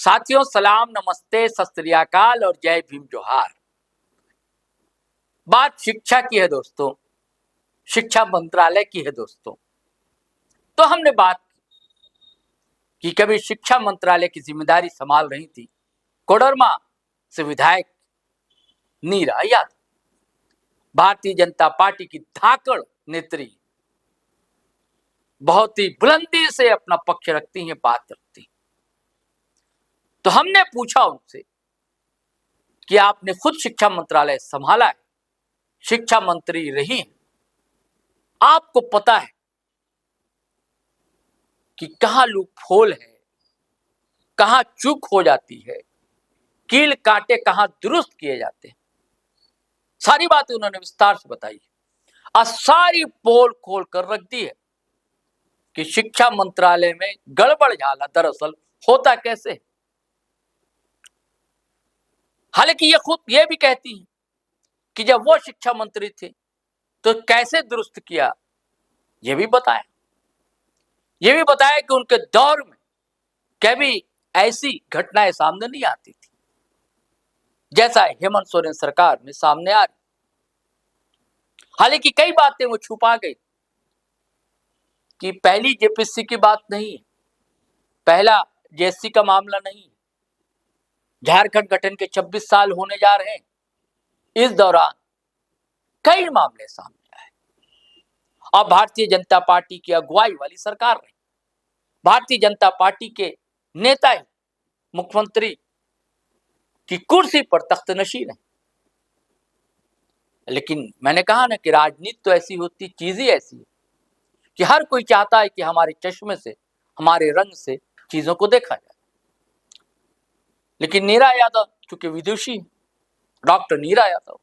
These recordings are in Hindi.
साथियों, सलाम, नमस्ते, सत श्री अकाल और जय भीम जोहार। बात शिक्षा की है दोस्तों, शिक्षा मंत्रालय की है दोस्तों। तो हमने बात की कभी शिक्षा मंत्रालय की जिम्मेदारी संभाल रही थी कोडरमा से विधायक नीरा यादव, भारतीय जनता पार्टी की धाकड़ नेत्री, बहुत ही बुलंदी से अपना पक्ष रखती हैं, बात रखती। तो हमने पूछा उनसे कि आपने खुद शिक्षा मंत्रालय संभाला है, शिक्षा मंत्री रही हैं, आपको पता है कि कहां लूपहोल है, कहां चूक हो जाती है, कील कांटे कहां दुरुस्त किए जाते हैं। सारी बातें उन्होंने विस्तार से बताई और सारी पोल खोल कर रख दी है कि शिक्षा मंत्रालय में गड़बड़ झाला दरअसल होता कैसे है। हालांकि ये खुद ये भी कहती है कि जब वो शिक्षा मंत्री थे तो कैसे दुरुस्त किया, ये भी बताया। ये भी बताया कि उनके दौर में कभी ऐसी घटनाएं सामने नहीं आती थी जैसा हेमंत सोरेन सरकार में सामने आ रही। हालांकि कई बातें वो छुपा गई कि पहली जेपीएससी की बात नहीं है, पहला जेएससी का मामला नहीं है, झारखंड गठन के 26 साल होने जा रहे हैं, इस दौरान कई मामले सामने आए और भारतीय जनता पार्टी की अगुवाई वाली सरकार रही। भारतीय जनता पार्टी के नेता ही मुख्यमंत्री की कुर्सी पर तख्त नशीन है। लेकिन मैंने कहा ना कि राजनीति तो ऐसी होती, चीज ही ऐसी है कि हर कोई चाहता है कि हमारे चश्मे से, हमारे रंग से चीजों को देखा जाए। लेकिन नीरा यादव चूंकि विदुषी, डॉक्टर नीरा यादव,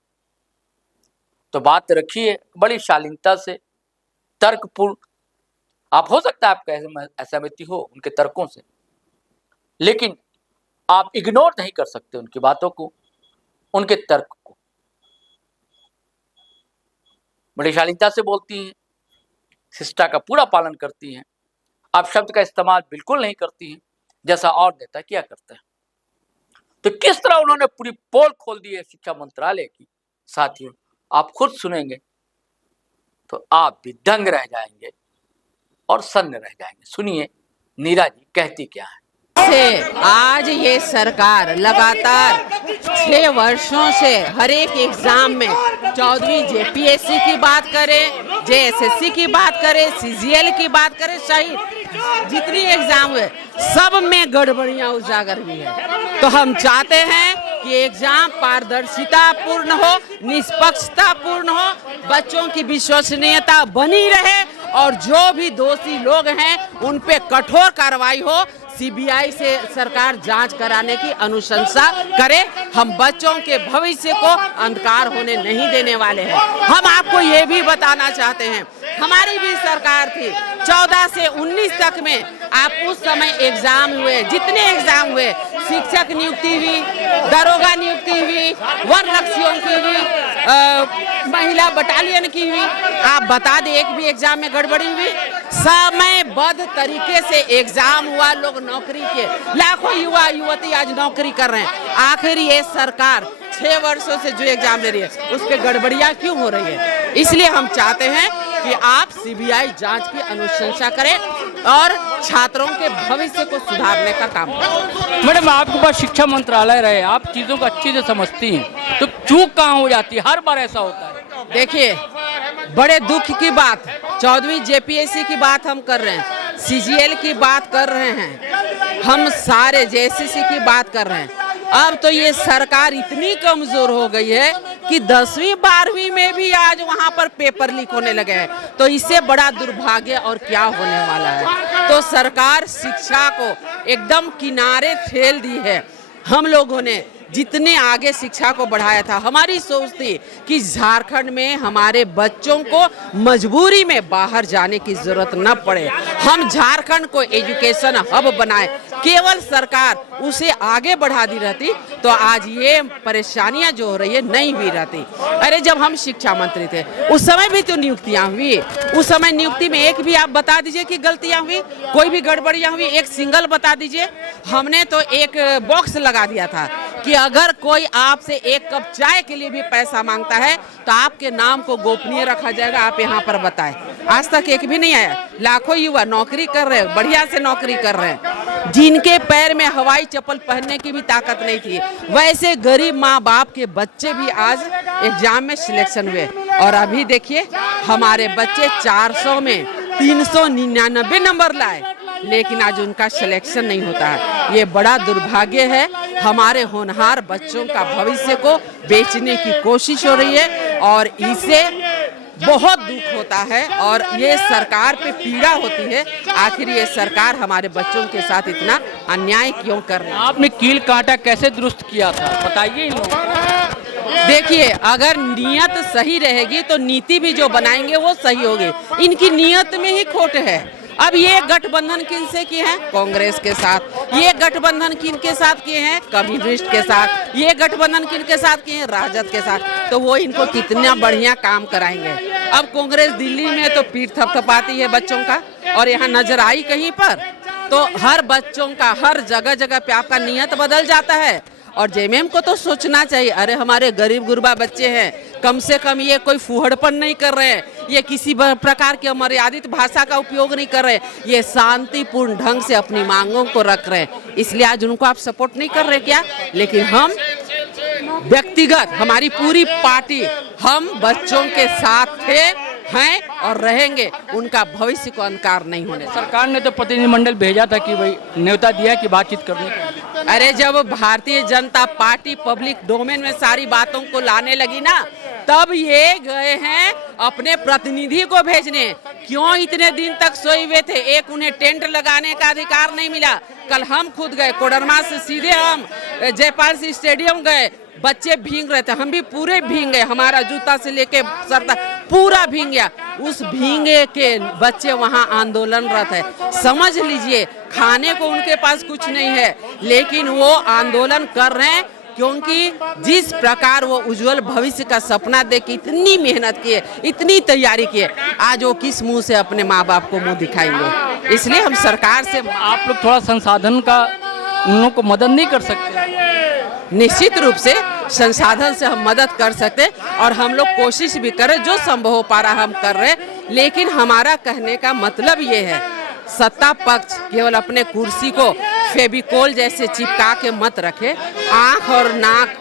तो बात रखिए बड़ी शालीनता से, तर्कपूर्ण। आप हो सकता है आपका असहमति हो उनके तर्कों से, लेकिन आप इग्नोर नहीं कर सकते उनकी बातों को, उनके तर्क को। बड़ी शालीनता से बोलती हैं, शिष्टा का पूरा पालन करती हैं, आप शब्द का इस्तेमाल बिल्कुल नहीं करती हैं जैसा और नेता किया करते हैं। तो किस तरह उन्होंने पूरी पोल खोल दी है शिक्षा मंत्रालय की, साथियों आप खुद सुनेंगे तो आप भी दंग रह जाएंगे और सन्न रह जाएंगे। सुनिए नीरा जी कहती क्या है। से आज ये सरकार लगातार 6 वर्षों से हर एक एग्जाम में 14वीं जेपीएससी की बात करें, जेएसएससी की बात करें, सीजीएल की बात करें, सहित जितनी एग्जाम हुए सब में गड़बड़ियां उजागर हुई है। तो हम चाहते हैं कि एग्जाम पारदर्शिता पूर्ण हो, निष्पक्षता पूर्ण हो, बच्चों की विश्वसनीयता बनी रहे और जो भी दोषी लोग हैं उन पे कठोर कार्रवाई हो। सीबीआई से सरकार जांच कराने की अनुशंसा करे। हम बच्चों के भविष्य को अंधकार होने नहीं देने वाले हैं। हम आपको ये भी बताना चाहते हैं, हमारी भी सरकार थी 14 से 19 तक में, आप उस समय एग्जाम हुए, जितने एग्जाम हुए, शिक्षक नियुक्ति हुई, दरोगा नियुक्ति हुई, वन रक्षियों की हुई, महिला बटालियन की हुई, आप बता दें एक भी एग्जाम में गड़बड़ी हुई? समयबद्ध तरीके से एग्जाम हुआ, लोग नौकरी के, लाखों युवा युवती आज नौकरी कर रहे हैं। आखिर ये सरकार 6 वर्षों से जो एग्जाम ले रही है उस पर गड़बड़ियां क्यों हो रही है? इसलिए हम चाहते हैं कि आप सीबीआई जांच की अनुशंसा करें और छात्रों के भविष्य को सुधारने का काम करें। मैडम आपके पास शिक्षा मंत्रालय रहे, आप चीजों को अच्छी से समझती हैं, तो चूक कहाँ हो जाती है? हर बार ऐसा होता है। देखिए बड़े दुख की बात, 14वीं जेपीएससी की बात हम कर रहे हैं, सीजीएल की बात कर रहे हैं, हम सारे जेएसएससी की बात कर रहे हैं। अब तो ये सरकार इतनी कमजोर हो गई है कि 10वीं 12वीं में भी आज वहां पर पेपर लीक होने लगे हैं। तो इससे बड़ा दुर्भाग्य और क्या होने वाला है? तो सरकार शिक्षा को एकदम किनारे ठेल दी है। हम लोगों ने जितने आगे शिक्षा को बढ़ाया था। हमारी सोच थी कि झारखंड में हमारे बच्चों को मजबूरी में बाहर जाने की जरूरत न पड़े, हम झारखंड को एजुकेशन हब बनाए। केवल सरकार उसे आगे बढ़ा दी रहती तो आज ये परेशानियां जो हो रही है नहीं हुई रहती। अरे जब हम शिक्षा मंत्री थे उस समय भी तो नियुक्तियां हुई, उस समय नियुक्ति में एक भी आप बता दीजिए कि गलतियां हुई, कोई भी गड़बड़ियां हुई, एक सिंगल बता दीजिए। हमने तो एक बॉक्स लगा दिया था कि अगर कोई आपसे एक कप चाय के लिए भी पैसा मांगता है तो आपके नाम को गोपनीय रखा जाएगा, आप यहाँ पर बताएं। आज तक एक भी नहीं आया। लाखों युवा नौकरी कर रहे हैं, बढ़िया से नौकरी कर रहे हैं, जिनके पैर में हवाई चप्पल पहनने की भी ताकत नहीं थी, वैसे गरीब माँ बाप के बच्चे भी आज एग्जाम में सिलेक्शन हुए। और अभी देखिए हमारे बच्चे 400 में 399 नंबर लाए, लेकिन आज उनका सिलेक्शन नहीं होता है। ये बड़ा दुर्भाग्य है। हमारे होनहार बच्चों का भविष्य को बेचने की कोशिश हो रही है और इसे बहुत दुख होता है और ये सरकार पे पीड़ा होती है। आखिर ये सरकार हमारे बच्चों के साथ इतना अन्याय क्यों कर रही है? आपने कील कांटा कैसे दुरुस्त किया था, बताइए इन लोगों को। देखिए, अगर नियत सही रहेगी तो नीति भी जो बनाएंगे वो सही होगी। इनकी नियत में ही खोट है। अब ये गठबंधन किनसे किए हैं? कांग्रेस के साथ। ये गठबंधन किनके साथ किए हैं? कम्युनिस्ट के साथ। ये गठबंधन किनके साथ किए हैं? राजद के साथ। तो वो इनको कितना बढ़िया काम कराएंगे। अब कांग्रेस दिल्ली में तो पीठ थपथपाती है बच्चों का, और यहाँ नजर आई कहीं पर तो हर बच्चों का हर जगह जगह पे आपका नियत बदल जाता है। और जेएमएम को तो सोचना चाहिए, अरे हमारे गरीब गुरबा बच्चे हैं, कम से कम ये कोई फुहड़पन नहीं कर रहे हैं, ये किसी प्रकार की अमर्यादित भाषा का उपयोग नहीं कर रहे, ये शांतिपूर्ण ढंग से अपनी मांगों को रख रहे हैं, इसलिए आज उनको आप सपोर्ट नहीं कर रहे क्या? लेकिन हम व्यक्तिगत, हमारी पूरी पार्टी, हम बच्चों के साथ थे, हैं और रहेंगे। उनका भविष्य को अंधकार नहीं होने। सरकार ने तो प्रतिनिधिमंडल भेजा था कि भाई न्योता दिया कि बातचीत करने के। अरे जब Bharatiya Janata party public domain में सारी बातों को लाने लगी ना, तब ये गए हैं अपने प्रतिनिधि को भेजने। क्यों इतने दिन तक सोए हुए थे? एक उन्हें टेंट लगाने का अधिकार नहीं मिला। कल हम खुद गए कोडरमा से, सीधे हम जयपाल सिंह स्टेडियम गए। बच्चे भीग रहे थे, हम भी पूरे भीग गए, हमारा जूता से लेके सर तक पूरा भीग गया। उस भीगे के बच्चे वहाँ आंदोलनरत है। समझ लीजिए, खाने को उनके पास कुछ नहीं है, लेकिन वो आंदोलन कर रहे हैं क्योंकि जिस प्रकार वो उज्जवल भविष्य का सपना देख के इतनी मेहनत की है, इतनी तैयारी की है, आज वो किस मुंह से अपने माँ बाप को मुंह दिखाएंगे? इसलिए हम सरकार से, आप लोग थोड़ा संसाधन का उन लोगों को मदद नहीं कर सकते? निश्चित रूप से संसाधन से हम मदद कर सकते और हम लोग कोशिश भी करें, जो संभव हो पा रहा हम कर रहे हैं। लेकिन हमारा कहने का मतलब ये है, सत्ता पक्ष केवल अपने कुर्सी को फेविकोल जैसे चिपका के मत रखे। आंख और नाक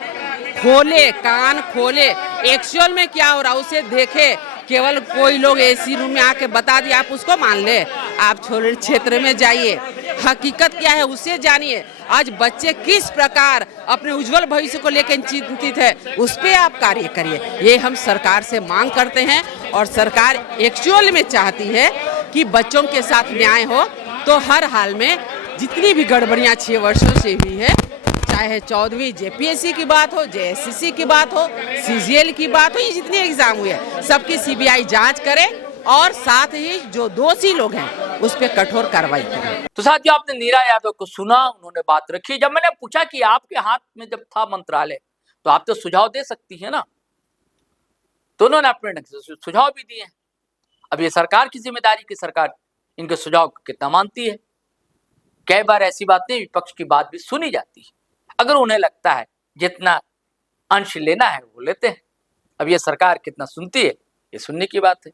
खोले, कान खोले, एक्चुअल में क्या हो रहा उसे देखे। केवल कोई लोग एसी रूम में आके बता दिया आप उसको मान ले। आप छोटे क्षेत्र में जाइए, हकीकत क्या है उसे जानिए। आज बच्चे किस प्रकार अपने उज्जवल भविष्य को लेकर चिंतित है, उस पे आप कार्य करिए। ये हम सरकार से मांग करते हैं और सरकार एक्चुअल में चाहती है कि बच्चों के साथ न्याय हो। तो हर हाल में जितनी भी गड़बड़ियाँ 6 वर्षों से हुई है, चाहे 14वीं जेपीएससी की बात हो, जेएसएससी की बात हो, सीजीएल की बात हो, ये जितने एग्जाम हुए सबकी सीबीआई जांच करे और साथ ही जो दोषी लोग हैं उस पर कठोर कार्रवाई करें। तो साथियों, आपने नीरा यादव को सुना, उन्होंने बात रखी। जब मैंने पूछा कि आपके हाथ में जब था मंत्रालय तो आप तो सुझाव दे सकती है ना, तो उन्होंने अपने ढंग से सुझाव भी दिए। अब ये सरकार की जिम्मेदारी की सरकार इनके सुझाव को कितना मानती है। कई बार ऐसी बातें विपक्ष की बात भी सुनी जाती है, अगर उन्हें लगता है जितना अंश लेना है वो लेते हैं। अब ये सरकार कितना सुनती है ये सुनने की बात है।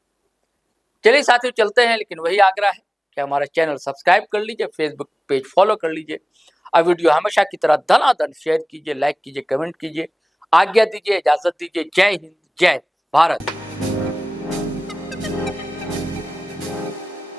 चलिए साथियों, चलते हैं, लेकिन वही आग्रह है कि हमारा चैनल सब्सक्राइब कर लीजिए, फेसबुक पेज फॉलो कर लीजिए, और वीडियो हमेशा की तरह धनाधन शेयर कीजिए, लाइक कीजिए, कमेंट कीजिए। आज्ञा दीजिए, इजाजत दीजिए। जय हिंद, जय भारत।